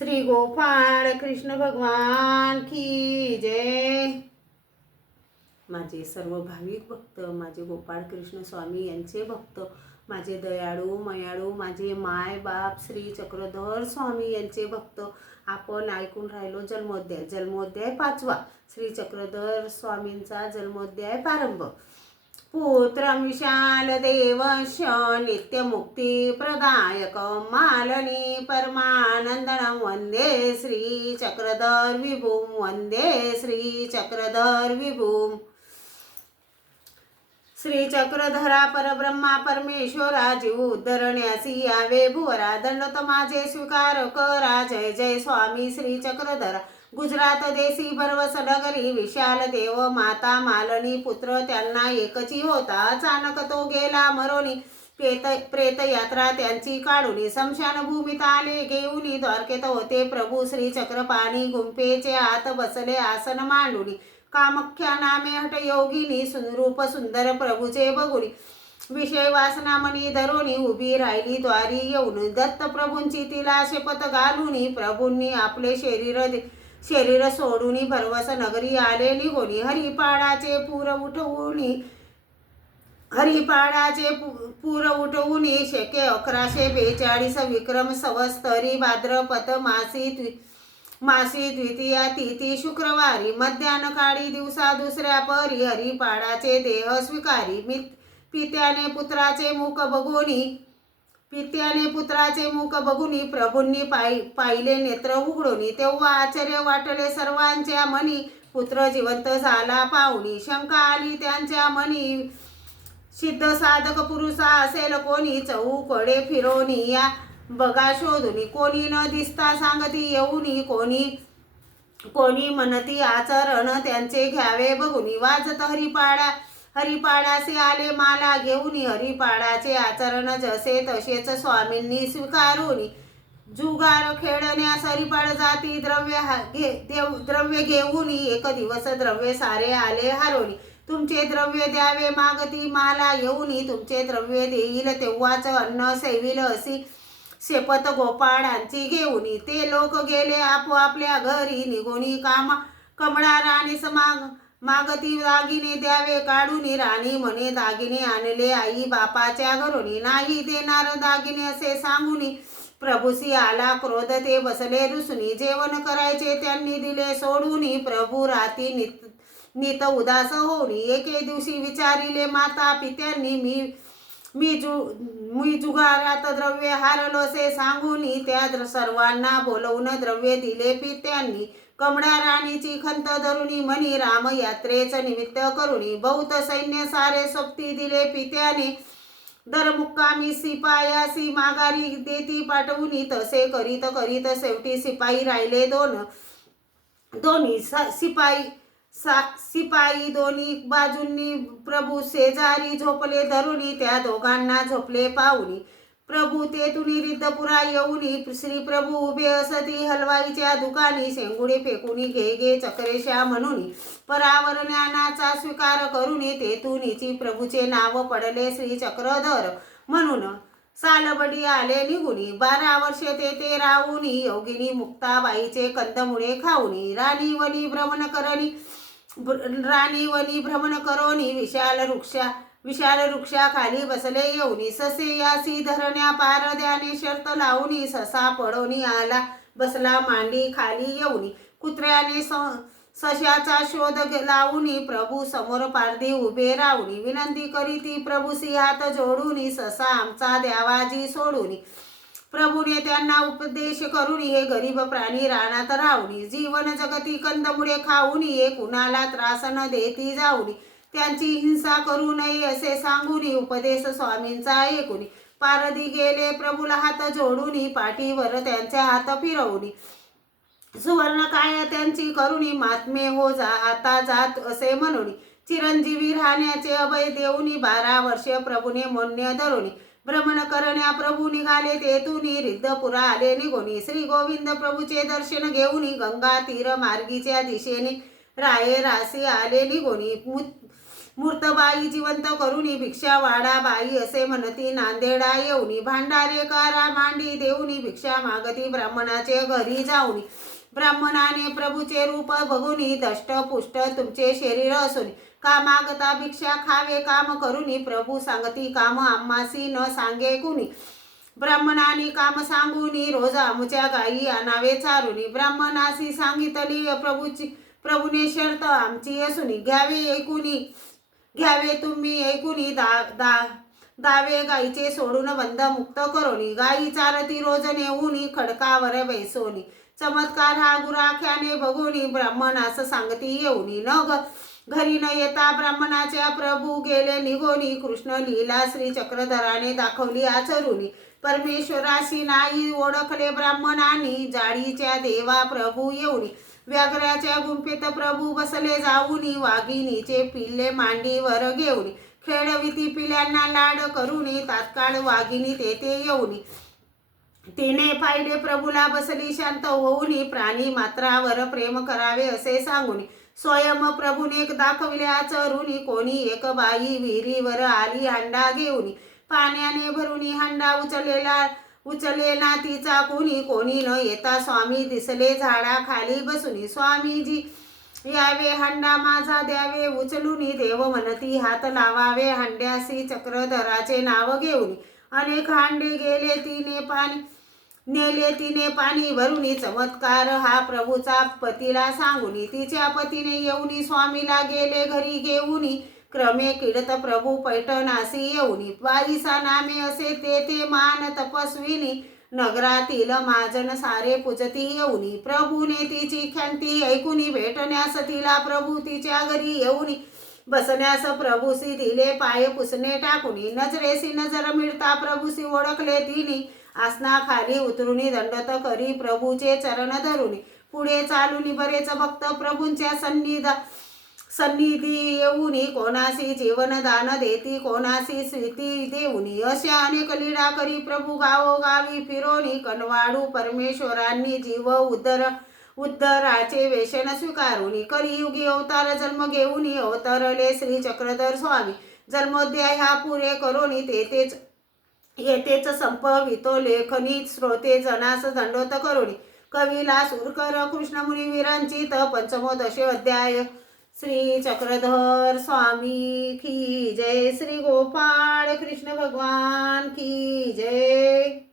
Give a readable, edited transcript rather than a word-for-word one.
श्री गोपाळ कृष्ण भगवान की जय। माझे सर्व भाविक भक्त, माझे गोपाळ कृष्ण स्वामी यांचे भक्त, माझे दयाळू मयाळू, माझे माय बाप श्री चक्रधर स्वामी यांचे भक्त, आपण ऐकून राहिलो जन्मोध्याय 5वा, श्री चक्रधर स्वामींचा जन्मोध्याय प्रारंभ। पुत्रं विशालदेवस्य नित्यमुक्तिप्रदायकं मालनी परमानन्दनं वन्दे श्रीचक्रधर विभुं, वन्दे श्रीचक्रधर विभुं। श्रीचक्रधरा परब्रह्मा परमेश्वरा, जीव उद्धरण्यासी यावे भुवरा, दंडत माझे स्वीकार करा, जय जय स्वामी श्रीचक्रधरा। गुजरात देशी भरवस नगरी, विशाल देव माता मालनी, पुत्र त्यांना एकची होता, अचानक तो गेला मरोनी, प्रेत यात्रा त्यांची काढुनी, स्मशान भूमीत आले घेऊनी, द्वारकेत होते प्रभू श्रीचक्रपाणी, गुंफेचे आत बसले आसन मांडुनी, कामख्या नामे हठयोगिनी, रूप सुंदर प्रभूचे बघुनी, विषय वासना मनी धरोनी, उभी राहिली द्वारी येऊन, दत्त प्रभूंची तिला शपथ घालुनी, प्रभूंनी आपले शरीर सोडूनी भरवस नगरी आले निघोनी, हरिपाडाचे पूर उठवूनी, शके 1142 विक्रम संवत्सरी भाद्रपद मासी द्वितीया तिथी शुक्रवारी, मध्यान काळी दिवसा दुसऱ्या परी, हरिपाडाचे देह स्वीकारी, पित्याने पुत्राचे मुख बघुनी प्रभूंनी पाहिले नेत्र उघडुनी, तेव्हा आश्चर्य वाटले सर्वांच्या मनी, पुत्र जिवंत झाला पाहुनी, शंका आली त्यांच्या मनी, सिद्ध साधक पुरुषा असेल कोणी, चहूकडे फिरोनी या बघा शोधुनी, कोणी न दिसता सांगती येऊनी, कोणी म्हणती आचरण त्यांचे घ्यावे बघुनी, वाजत हरिपाडासे आले माला घेऊनी, हरिपाडाचे आचरण जसे तसेच स्वामींनी स्वीकारुनी, जुगार खेळण्यास हरिपाड जाती द्रव्य घेऊनी, एक दिवस द्रव्य सारे आले हारोनी, तुमचे द्रव्य द्यावे मागती माला येऊनी, तुमचे द्रव्य देईल तेव्हाच अन्न सेविल अशी शेपथ गोपाळांची घेऊनी, ते लोक गेले आपोआपल्या घरी निघोनी, कमळा राणीस मागती दागिने द्यावे काढुनी, राणी म्हणे दागिने आणले आई बापाच्या घरोनी, नाही देणार दागिने असे सांगुनी, प्रभूसी आला क्रोध ते बसले रुसुनी, जेवण करायचे त्यांनी दिले सोडूनी, प्रभू राती नित उदास होऊनी, एके दिवशी विचारिले माता पित्यांनी, मी जुगारात द्रव्य हारलो असे सांगुनी, त्या सर्वांना बोलवून द्रव्य दिले पित्यांनी, कमळा राणीची खंत धरुनी म्हणी राम यात्रेच निमित्त करुनी, बहुत सैन्य सारे सोबती दिले पित्याने, दर मुक्कामी सिपायासी माघारी देती पाठवुनी, तसे करीत करीत शेवटी सिपाई राहिले दोन्ही सिपाई दोन्ही बाजूंनी, प्रभू शेजारी झोपले धरुनी, त्या दोघांना झोपले पाहुनी, प्रभू तेथुनी रिद्धपुरा येऊनी, श्री प्रभू उभे असती हलवाईच्या दुकानी, शेंगुडे फेकुनी घे चक्रेशा म्हणुनी, परावर ज्ञानाचा स्वीकार करुनी, तेथुनीची प्रभूचे नाव पडले श्री चक्रधर म्हणून, सालबडी आले निघुनी, 12 वर्षे तेथे राहुनी, योगिनी मुक्ताबाईचे कंदमुळे खाऊनी, राणी वनी भ्रमण करोनी, विशाल वृक्षाखाली बसले येऊनी, ससे यासी धरण्या पारद्याने शर्त लावूनी, ससा पडोनी आला बसला मांडी खाली येऊनी, कुत्र्याने सशाचा शोध लावूनी, प्रभू समोर पारधी उभे राहुनी, विनंती करीती प्रभूसी हात जोडूनी, ससा आमचा द्यावाजी सोडूनी, प्रभूने त्यांना उपदेश करुनी, हे गरीब प्राणी रानात राहुनी, जीवन जगती कंदमुळे खाऊनी, हे कुणाला त्रास न देती जाऊनी, त्यांची हिंसा करू नये असे सांगुनी, उपदेश स्वामींचा ऐकुनी, पारधी गेले प्रभूला हात जोडूनी, पाठीवर त्यांचे हात फिरवूनी, सुवर्ण काय त्यांची करुणी, महात्मे हो आता जात असे म्हणूनी, चिरंजीवी राहण्याचे अभय देऊनी, 12 वर्षे प्रभूने मोन्य धरुनी, भ्रमण करण्या प्रभू निघाले तेथुनी, रिद्धपुरा आले निघोनी, श्री गोविंद प्रभूचे दर्शन घेऊनी, गंगा तीर मार्गीच्या दिशेने राये रासी आले निघोनी, मूर्तबाई जिवंत करुणी भिक्षा वाडा बाई असे म्हणती नांदेडा येऊनी भांडारे कारा मांडी देऊनी भिक्षा मागती ब्राह्मणाचे घरी जाऊनी ब्राह्मणाने प्रभूचे रूप बघुनी दष्ट पुष्ट तुमचे शरीर असुनी का मागता भिक्षा खावे काम करुनी प्रभू सांगती काम आम्हासी न सांगे कुणी ब्राह्मणाने काम सांगुनी रोज आमुच्या गायी आणावे चारुनी ब्राह्मणासी सांगितली प्रभूने शर्त आमची असुनी घ्यावे तुम्ही ऐकुनी दावे गाईचे सोडून बंद मुक्त करोनी गाई चारती रोज नेऊनी खडकावर बैसोनी चमत्कार हा गुराख्याने बघुनी ब्राह्मणास सांगती येऊनी घरी न येता ब्राह्मणाच्या प्रभू गेले निघोनी कृष्ण लीला श्री चक्रधराने दाखवली आचरुनी परमेश्वराशी नाही ओळखले ब्राह्मणांनी जाळीच्या देवा प्रभू येऊनी व्याघ्राच्या गुंफेत प्रभू बसले जाऊनी वाघिणीचे पिल्ले मांडीवर घेऊनी खेळविती पिल्यांना लाड करुनी तात्काळ वाघिणी तेथे येऊनी तिने पाहिले प्रभूला बसली शांत होऊनी प्राणी मात्रावर प्रेम करावे असे सांगुनी स्वयं प्रभूने दाखविले आचरुनी कोणी एक बाई विहिरीवर आली हांडा घेऊनी पाण्याने भरुनी हांडा उचलेला तिचा कोणी न येता स्वामी दिसले झाडा खाली बसुनी स्वामीजी यावे हांडा माझा द्यावे उचलुनी देव म्हणती हात लावावे हांड्यासी चक्रधराचे नाव घेऊनी अनेक हांडे नेले तिने पाणी भरुनी चमत्कार हा प्रभूचा पतीला सांगुनी तिच्या पतीने येऊनी स्वामीला गेले घरी घेऊनी क्रमे किडत प्रभू पैठणासी येऊनी बाईसा नामे असे ते मान तपस्विनी नगरातील माजन सारे पूजती येऊनी प्रभूने तिची ख्याती ऐकुनी भेटण्यास तिला प्रभू तिच्या घरी येऊनी बसण्यास प्रभूसी दिले पाय पुसणे टाकुनी नजरेसी नजर मिळता प्रभूसी ओळखले तिनी आसना खाली उतरुनी दंडत करी प्रभूचे चरण धरुनी पुढे चालुनी बरेच भक्त प्रभूंच्या सन्निधी येऊनी कोणासी जीवनदान देती कोणासी स्वीती देऊनी अशा अनेक लीळा करी प्रभू गावोगावी फिरोनी कनवाडू परमेश्वरांनी जीव उद्धराचे वेषण स्वीकारुनी कलियुगी अवतार जन्म घेऊनी अवतरले श्री चक्रधर स्वामी जन्मोध्याय हा पुरे करोनी येथेच संपवितो लेखनी श्रोते जनास दंडोत करोनी कविला सुरकर कृष्णमुनी विरंचित पंचमोदशे अध्याय श्री चक्रधर स्वामी की जय श्री गोपाळ कृष्ण भगवान की जय।